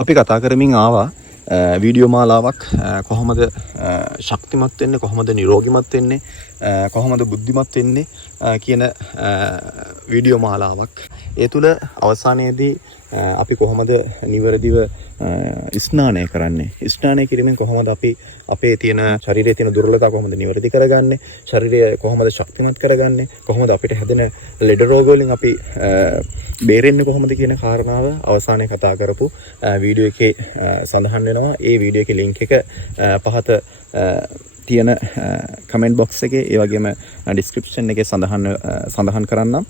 අපි කතා කරමින් ආවා වීඩියෝ මාලාවක් කොහොමද ශක්තිමත් වෙන්නේ, කොහොමද නිරෝගීමත් වෙන්නේ, කොහොමද බුද්ධිමත් වෙන්නේ කියන වීඩියෝ මාලාවක්. ඒ තුල අවසානයේදී අපි කොහොමද නිවැරදිව ස්නානය කරන්නේ, ස්නානය කිරීමෙන් කොහොමද අපි අපේ තියෙන ශරීරයේ තියෙන දුර්වලතා කොහොමද නිවැරදි කරගන්නේ, ශරීරය කොහොමද ශක්තිමත් කරගන්නේ, කොහොමද අපිට හැදෙන ලෙඩ රෝග වලින් අපි බේරෙන්නේ කොහොමද කියන කාරණාව අවසානයේ කතා කරපු වීඩියෝ එකේ සඳහන් වෙනවා. ඒ වීඩියෝ එකේ ලින්ක් එක පහත තියෙන කමෙන්ට් බොක්ස් එකේ ඒ වගේම ඩිස්ක්‍රිප්ෂන් එකේ සඳහන් කරන්නම්.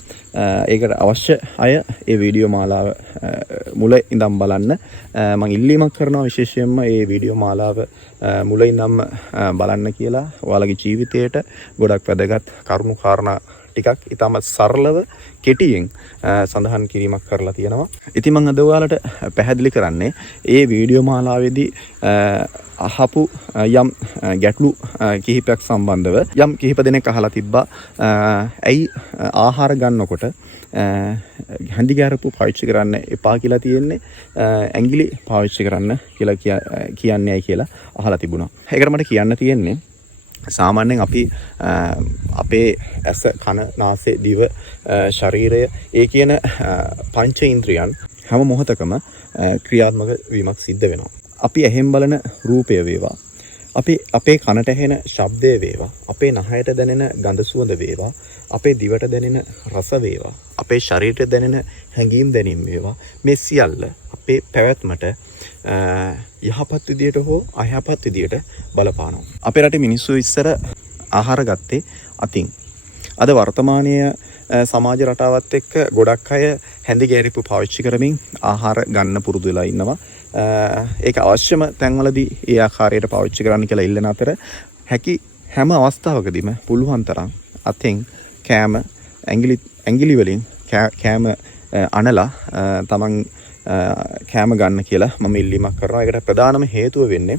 ඒකට අවශ්‍ය අය ඒ වීඩියෝ මාලාව මුල ඉඳන් බලන්න. මම ඉල්ලීමක් කරනවා විශේෂයෙන්ම මේ වීඩියෝ මාලාව මුල ඉඳන් බලන්න කියලා. ඔයාලගේ ජීවිතයට ගොඩක් වැදගත් කරුණු කාරණා ටිකක් ඉතාමත් සරලව කෙටියෙන් සඳහන් කිරීමක් කරලා තියෙනවා. ඉතින් මම අද ඔයාලට පැහැදිලි කරන්නේ මේ වීඩියෝ මාලාවේදී අහපු යම් ගැටලු කිහිපයක් සම්බන්ධව යම් කිහිප දෙනෙක් අහලා තිබ්බා ඇයි ආහාර ගන්නකොට හැඳි ගැරපු පාවිච්චි කරන්න එපා කියලා තියෙන්නේ, ඇඟිලි පාවිච්චි කරන්න කියලා කියන්නේ ඇයි කියලා අහලා තිබුණා. ඒකට මට කියන්න තියෙන්නේ සාමාන්‍යයෙන් අපි අපේ ඇස, කන, නාසය, දිව, ශරීරය ඒ කියන පංච ඉන්ද්‍රියන් හැම මොහොතකම ක්‍රියාත්මක වීමක් සිද්ධ වෙනවා. අපි ඇහෙන් බලන රූපය වේවා, අපේ කනට ඇහෙන ශබ්දය වේවා, අපේ නහයට දැනෙන ගඳ සුවඳ වේවා, අපේ දිවට දැනෙන රස වේවා, අපේ ශරීරයට දැනෙන හැඟීම් දැනීම් වේවා, මේ සියල්ල අපේ පැවැත්මට යහපත් විදියට හෝ අයහපත් විදියට බලපානවා. අපේ රටේ මිනිස්සු ඉස්සර ආහාර ගත්තේ අතින්. අද වර්තමානීය සමාජ රටාවත් එක්ක ගොඩක් අය හැඳි ගැරිපු පාවිච්චි කරමින් ආහාර ගන්න පුරුදු වෙලා ඉන්නවා. ඒක අවශ්‍යම තැන්වලදී ඒ ආකාරයට පාවිච්චි කරන්න කියලා ඉල්ලන අතර හැකි හැම අවස්ථාවකදීම පුළුවන් තරම් අතින් කෑම ඇඟිලි වලින් කෑම අනලා තමන් කෑම ගන්න කියලා මම ඉල්ලීමක් කරනවා. ඒකට ප්‍රධානම හේතුව වෙන්නේ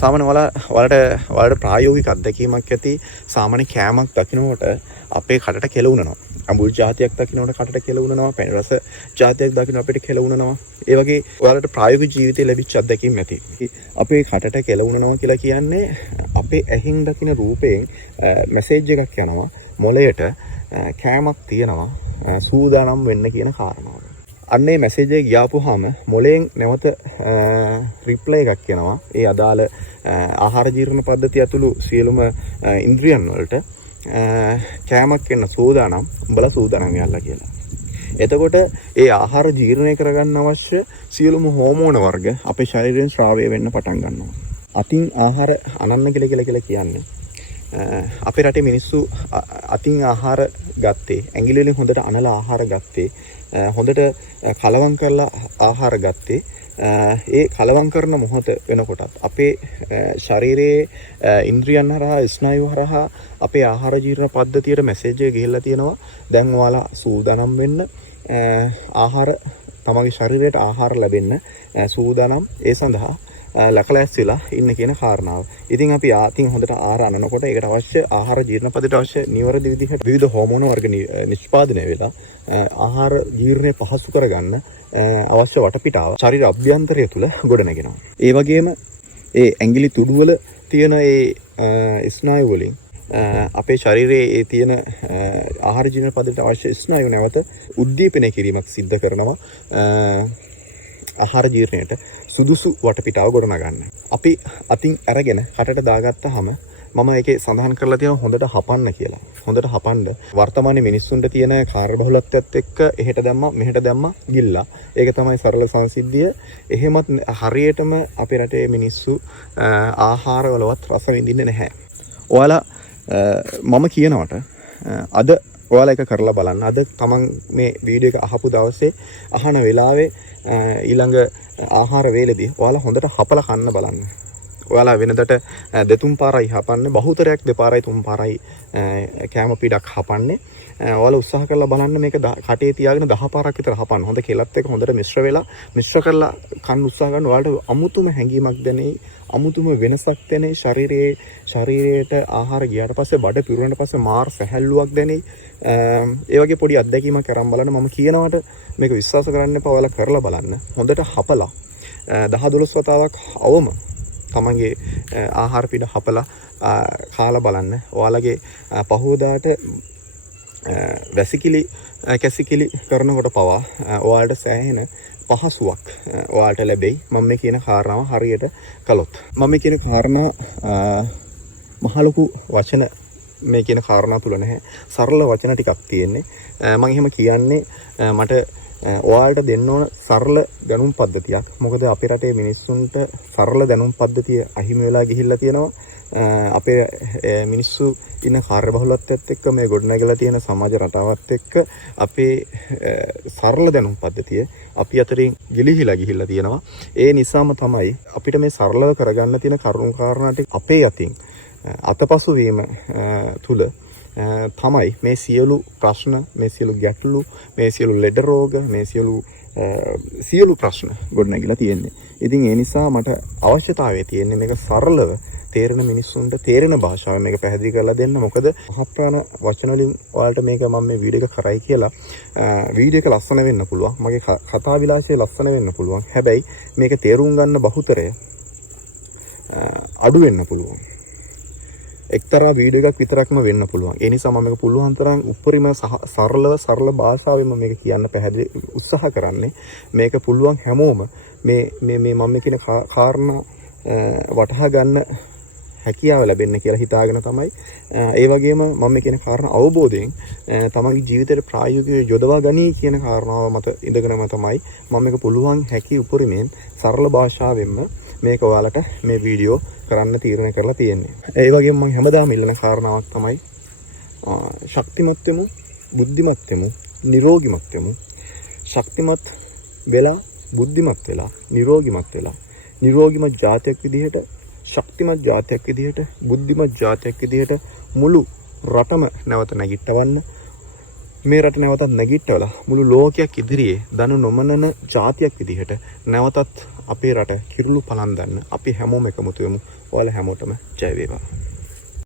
සාමාන්‍ය වලට ප්‍රායෝගික අත්දැකීමක් ඇති. සාමාන්‍ය කෑමක් දකින්නකොට අපේ කටට කෙල උනනවා. අඹුල් జాතියක් දකින්නකොට කටට කෙල උනනවා. පැණි රස జాතියක් දකින්න අපිට කෙල උනනවා. ඒ වගේ ඔයාලට ප්‍රායෝගික ජීවිතේ ලැබිච්ච අත්දැකීම් ඇති. අපේ කටට කෙල උනනවා කියලා කියන්නේ අපේ ඇහින් දකින්න රූපයෙන් මැසේජ් එකක් යනවා මොළයට, කෑමක් තියෙනවා, සූදානම් වෙන්න කියන කාරණාව. අන්නේ මැසේජ් එක ගියාපුවාම මොළයෙන් නැවත රිප්ලයි එකක් එනවා. ඒ අදාළ ආහාර ජීර්ණ පද්ධතිය ඇතුළු සියලුම ඉන්ද්‍රියන් වලට කෑමක් එන්න සූදානම්, උඹලා සූදානම් යල්ලා කියලා. එතකොට ඒ ආහාර ජීර්ණය කරගන්න අවශ්‍ය සියලුම හෝමෝන වර්ග අපේ ශරීරයෙන් ශ්‍රාවය වෙන්න පටන් ගන්නවා. අතින් ආහාර අනන්න කියලා කියන්නේ අපේ රටේ මිනිස්සු අතින් ආහාර ගත්තේ, ඇඟිලි වලින් හොඳට අනලා ආහාර ගත්තේ, හොඳට කලවම් කරලා ආහාර ගත්තේ. ඒ කලවම් කරන මොහොත වෙනකොටත් අපේ ශරීරයේ ඉන්ද්‍රියන් හරහා, ස්නායු හරහා අපේ ආහාර ජීර්ණ පද්ධතියට මැසේජ් එක ගිහිල්ලා තියෙනවා. දැන් ඔයාලා සූදානම් වෙන්න, ආහාර තමගේ ශරීරයට ආහාර ලැබෙන්න සූදානම්. ඒ සඳහා ලකලැස් වෙලා ඉන්න කියන කාරණාව. ඉතින් අපි ආතින් හොඳට ආහාර අනනකොට ඒකට අවශ්‍ය ආහාර ජීර්ණ පද්ධතියට අවශ්‍ය නිවැරදි විදිහට විවිධ හෝමෝන වර්ග නිෂ්පාදනය වෙලා ආහාර ජීර්ණය පහසු කරගන්න අවශ්‍ය වටපිටාව ශරීර අභ්‍යන්තරය තුළ ගොඩනගෙනවා. ඒ වගේම ඒ ඇඟිලි තුඩු වල තියෙන ඒ ස්නායු වලින් අපේ ශරීරයේ ඒ තියෙන ආහාර ජීර්ණ පද්ධතියට අවශ්‍ය ස්නායු නැවත උද්දීපනය කිරීමක් සිද්ධ කරනවා. ආහාර ජීර්ණයට සුදුසු වටපිටාව ගොඩනගන්න. අපි අතින් අරගෙන කටට දාගත්තාම මම ඒකේ සඳහන් කරලා තියෙනවා හොඳට හපන්න කියලා. හොඳට හපන්න. වර්තමානයේ මිනිස්සුන්ට තියෙන කාර්යබහුලත්වයත් එක්ක එහෙට දැම්මා මෙහෙට දැම්මා ගිල්ලා. ඒක තමයි සරල සංසිද්ධිය. එහෙමත් හරියටම අපේ රටේ මිනිස්සු ආහාරවලවත් රස විඳින්නේ නැහැ. ඔයාලා මම කියනවට අද ඔයාලා එක කරලා බලන්න. අද තමන් මේ වීඩියෝ එක අහපු දවසේ අහන වෙලාවේ ඊළඟ ආහාර වේලෙදී ඔයාලා හොඳට හපලා කන්න බලන්න. ඔයාලා වෙනදට දෙතුන් පාරයි හපන්නේ, බහුතරයක් දෙපාරයි තුන් පාරයි කෑම පිටක් හපන්නේ. ඔයාලා උත්සාහ කරලා බලන්න මේක කටේ තියාගෙන 10 පාරක් විතර හපන්න. හොඳ කෙලත් එක්ක හොඳට මිශ්‍ර කරලා කන්න උත්සාහ කරන ඔයාලට අමුතුම හැඟීමක් දැනෙයි, අමුතුම වෙනසක් දැනෙයි. ශරීරයට ආහාර ගියාට පස්සේ බඩ පිරුණාට පස්සේ මාර සැහැල්ලුවක් දැනෙයි. ඒ වගේ පොඩි අත්දැකීමක් අරන් බලන්න. මම කියනවාට මේක විශ්වාස කරන්න එපා, ඔයාලා කරලා බලන්න. හොඳට හපලා 10-12 වතාවක් අවම තමන්ගේ ආහාර පිට හපලා කාලා බලන්න. ඔයාලගේ පහෝදාට වැසිකිලි කැසිකිලි කරනකොට පවා ඔයාලට සෑහෙන පහසුවක් ඔයාලට ලැබෙයි මම මේ කියන කාරණාව හරියට කළොත්. මම මේ කියන කාරණා මහ ලොකු වචන මේ කියන කාරණා තුල නැහැ. සරල වචන ටිකක් තියෙන්නේ. මම එහෙම කියන්නේ මට ඔයාලට දෙන්න ඕන සරල දැනුම් පද්ධතියක්. මොකද අපේ රටේ මිනිස්සුන්ට සරල දැනුම් පද්ධතිය අහිමි වෙලා ගිහිල්ලා තියෙනවා. අපේ මිනිස්සු ඉන්න කාර්යබහුලත්වයත් එක්ක මේ ගොඩනැගලා තියෙන සමාජ රටාවත් එක්ක අපේ සරල දැනුම් පද්ධතිය අපි අතරින් ගිලිහිලා ගිහිල්ලා තියෙනවා. ඒ නිසාම තමයි අපිට මේ සරලව කරගන්න තියෙන කරුණු කාරණා ටික අපේ අතින් අතපසු වීම තුල තමයි මේ සියලු ප්‍රශ්න, මේ සියලු ගැටලු, මේ සියලු ලෙඩ රෝග, මේ සියලු ප්‍රශ්න ගොඩනැගිලා තියෙන්නේ. ඉතින් ඒ නිසා මට අවශ්‍යතාවය තියෙන්නේ මේක සරලව තේරෙන මිනිස්සුන්ට තේරෙන භාෂාවෙන් මේක පැහැදිලි කරලා දෙන්න. මොකද මහප්‍රාණ වචන වලින් ඔයාලට මේක මම මේ වීඩියෝ එක කරයි කියලා වීඩියෝ එක ලස්සන වෙන්න පුළුවන්. මගේ කතා විලාසය ලස්සන වෙන්න පුළුවන්. හැබැයි මේක තේරුම් ගන්න බහුතරය අඩු වෙන්න පුළුවන්. එක්තරා වීඩියෝ එකක් විතරක්ම වෙන්න පුළුවන්. ඒ නිසා මම මේක පුළුවන් තරම් උපරිම සරල භාෂාවෙන්ම මේක කියන්න පැහැදිලි උත්සාහ කරන්නේ. මේක පුළුවන් හැමෝම මේ මම කියන කාරණා වටහා ගන්න හැකියාව ලැබෙන්න කියලා හිතාගෙන තමයි. ඒ වගේම මම කියන කාරණා අවබෝධයෙන් තමන්ගේ ජීවිතේට ප්‍රායෝගිකව යොදවා ගනී කියන කාරණාව මත ඉඳගෙනම තමයි මම මේක පුළුවන් හැකි උපරිමයෙන් සරල භාෂාවෙන්ම මේක ඔයාලට මේ වීඩියෝ කරන්න තීරණය කරලා තියෙන්නේ. ඒ වගේම මම හැමදාම ඉල්ලන කාරණාවක් තමයි ශක්තිමත් වෙමු, බුද්ධිමත් වෙමු, නිරෝගිමත් වෙමු. ශක්තිමත් වෙලා, බුද්ධිමත් වෙලා, නිරෝගිමත් වෙලා, නිරෝගිමත් ජාතියක් විදිහට, ශක්තිමත් ජාතියක් විදිහට, බුද්ධිමත් ජාතියක් විදිහට මුළු රටම නැවත නැගිටවන්න. මේ රට නැවතත් නැගිටවලා මුළු ලෝකයක් ඉදිරියේ දනු නොමනන ජාතියක් විදිහට නැවතත් අපේ රට කිරුළු පලන්දන්න අපි හැමෝම එකමුතු වෙමු. ඔයාලා හැමෝටම ජය වේවා.